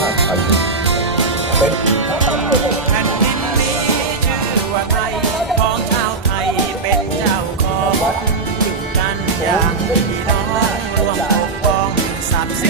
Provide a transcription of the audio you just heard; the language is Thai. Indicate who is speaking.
Speaker 1: ชาติไทยเป็น
Speaker 2: แผ่นดินนี้ชื่อว่าไทยของชาวไทยเป็นเจ้าของอยู่กันอย่างพี่น้องรวมปกป้องศักดิ์ศรี